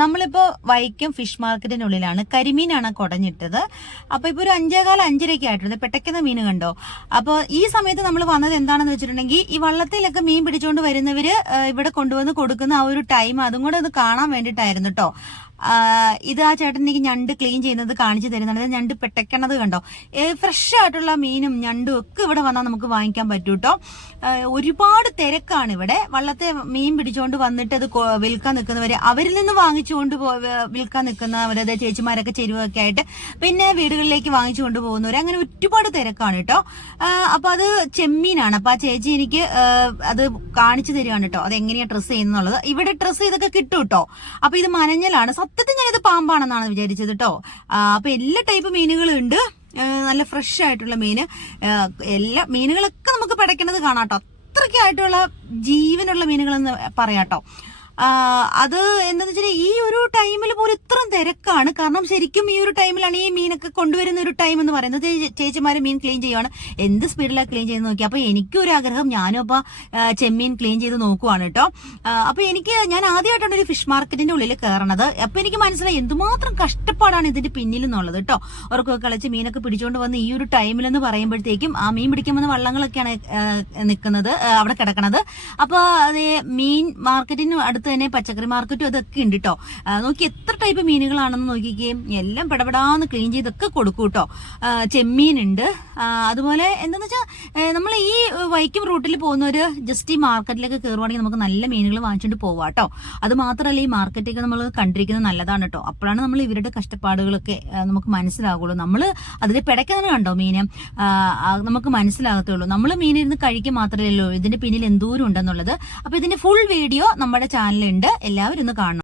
നമ്മളിപ്പോ വൈക്കം ഫിഷ് മാർക്കറ്റിനുള്ളിലാണ്. കരിമീനാണ് കുടഞ്ഞിട്ടത്. അപ്പൊ ഇപ്പൊ ഒരു 5:15 ആയിട്ടുണ്ട്. പെട്ടയ്ക്കുന്ന മീൻ കണ്ടോ. അപ്പൊ ഈ സമയത്ത് നമ്മൾ വന്നത് എന്താണെന്ന് വെച്ചിട്ടുണ്ടെങ്കിൽ ഈ വള്ളത്തിലൊക്കെ മീൻ പിടിച്ചുകൊണ്ട് വരുന്നവര് ഇവിടെ കൊണ്ടുവന്ന് കൊടുക്കുന്ന ആ ഒരു ടൈം അതും കൂടെ ഒന്ന് കാണാൻ വേണ്ടിയിട്ടായിരുന്നു കേട്ടോ. ഇത് ആ ചേട്ടൻ എനിക്ക് ഞണ്ട് ക്ലീൻ ചെയ്യുന്നത് കാണിച്ചു തരുന്നുണ്ട്. ഞണ്ട് പെട്ടയ്ക്കണത് കണ്ടോ. ഫ്രഷ് ആയിട്ടുള്ള മീനും ഞണ്ടും ഒക്കെ ഇവിടെ വന്നാൽ നമുക്ക് വാങ്ങിക്കാൻ പറ്റൂ കേട്ടോ. ഒരുപാട് തിരക്കാണ് ഇവിടെ. വള്ളത്തെ മീൻ പിടിച്ചുകൊണ്ട് വന്നിട്ട് അത് വിൽക്കാൻ നിൽക്കുന്നവര്, അവരിൽ നിന്ന് വാങ്ങിച്ചുകൊണ്ട് വിൽക്കാൻ നിൽക്കുന്നവരത് ചേച്ചിമാരൊക്കെ ചെരുവൊക്കെ ആയിട്ട്, പിന്നെ വീടുകളിലേക്ക് വാങ്ങിച്ചു കൊണ്ടുപോകുന്നവര്, അങ്ങനെ ഒരുപാട് തിരക്കാണ് കേട്ടോ. അപ്പൊ അത് ചെമ്മീനാണ്. അപ്പൊ ആ ചേച്ചി എനിക്ക് അത് കാണിച്ചു തരികയാണ് കേട്ടോ, അത് എങ്ങനെയാ ഡ്രസ്സ് ചെയ്യുന്നുള്ളത്. ഇവിടെ ഡ്രസ്സ് ചെയ്തൊക്കെ കിട്ടും കേട്ടോ. അപ്പൊ ഇത് മനഞ്ഞലാണ്. സത്യത്തിൽ ഞാനിത് പാമ്പാണെന്നാണ് വിചാരിച്ചത് കേട്ടോ. അപ്പൊ എല്ലാ ടൈപ്പ് മീനുകളും ഉണ്ട്. നല്ല ഫ്രഷ് ആയിട്ടുള്ള മീന്, എല്ലാ മീനുകളൊക്കെ നമുക്ക് പിടയ്ക്കണത് കാണാട്ടോ. അത്രയ്ക്കായിട്ടുള്ള ജീവനുള്ള മീനുകളെന്ന് പറയാട്ടോ. അത് എന്താന്ന് വെച്ചാൽ ഈ ഒരു ടൈമിൽ പോലും ഇത്രയും തിരക്കാണ്. കാരണം ശരിക്കും ഈ ഒരു ടൈമിലാണ് ഈ മീനൊക്കെ കൊണ്ടുവരുന്ന ഒരു ടൈം എന്ന് പറയുന്നത്. ചേച്ചിമാര് മീൻ ക്ലീൻ ചെയ്യുവാണ്. എന്ത് സ്പീഡിലാണ് ക്ലീൻ ചെയ്ത് നോക്കി. അപ്പൊ എനിക്കൊരു ആഗ്രഹം, ഞാനും അപ്പൊ ചെമ്മീൻ ക്ലീൻ ചെയ്ത് നോക്കുവാണ് കേട്ടോ. അപ്പൊ ഞാൻ ആദ്യമായിട്ടാണ് ഒരു ഫിഷ് മാർക്കറ്റിന്റെ ഉള്ളിൽ കയറണത്. അപ്പൊ എനിക്ക് മനസ്സിലായി എന്തുമാത്രം കഷ്ടപ്പാടാണ് ഇതിന്റെ പിന്നിൽ നിന്നുള്ളത് കേട്ടോ. ഉറക്കൊക്കെ കളിച്ച് മീനൊക്കെ പിടിച്ചുകൊണ്ട് വന്ന് ഈ ഒരു ടൈമിലെന്ന് പറയുമ്പോഴത്തേക്കും ആ മീൻ പിടിക്കുമ്പോൾ വള്ളങ്ങളൊക്കെയാണ് നിൽക്കുന്നത്, അവിടെ കിടക്കണത്. അപ്പൊ അതേ മീൻ മാർക്കറ്റിന് അടുത്ത് തന്നെ പച്ചക്കറി മാർക്കറ്റും അതൊക്കെ ഉണ്ട് കേട്ടോ. നോക്കി എത്ര ടൈപ്പ് മീനുകളാണെന്ന് നോക്കിക്കേ. എല്ലാം പെടപെടാന്ന് ക്ലീൻ ചെയ്തൊക്കെ കൊടുക്കും കേട്ടോ. ചെമ്മീനുണ്ട്. അതുപോലെ എന്താന്ന് വെച്ചാൽ നമ്മൾ ഈ വൈക്കം റൂട്ടിൽ പോകുന്നവര് ജസ്റ്റ് ഈ മാർക്കറ്റിലേക്ക് കയറുവാണെങ്കിൽ നമുക്ക് നല്ല മീനുകൾ വാങ്ങിച്ചിട്ട് പോവാം കേട്ടോ. അത് മാത്രമല്ല ഈ മാർക്കറ്റൊക്കെ നമ്മൾ കണ്ടിരിക്കുന്നത് നല്ലതാണ് കേട്ടോ. അപ്പോഴാണ് നമ്മൾ ഇവരുടെ കഷ്ടപ്പാടുകളൊക്കെ നമുക്ക് മനസ്സിലാകുള്ളൂ. നമ്മൾ അതിൽ പിടയ്ക്കുന്നത് കണ്ടോ മീന്, നമുക്ക് മനസ്സിലാകത്തുള്ളൂ. നമ്മൾ മീനിരുന്ന് കഴിക്കുക മാത്രമല്ലല്ലോ ഇതിന്റെ പിന്നിൽ എന്തോരം ഉണ്ടെന്നുള്ളത്. അപ്പൊ ഇതിന്റെ ഫുൾ വീഡിയോ നമ്മുടെ ചാനലുണ്ട്, എല്ലാവരും ഒന്ന് കാണണം.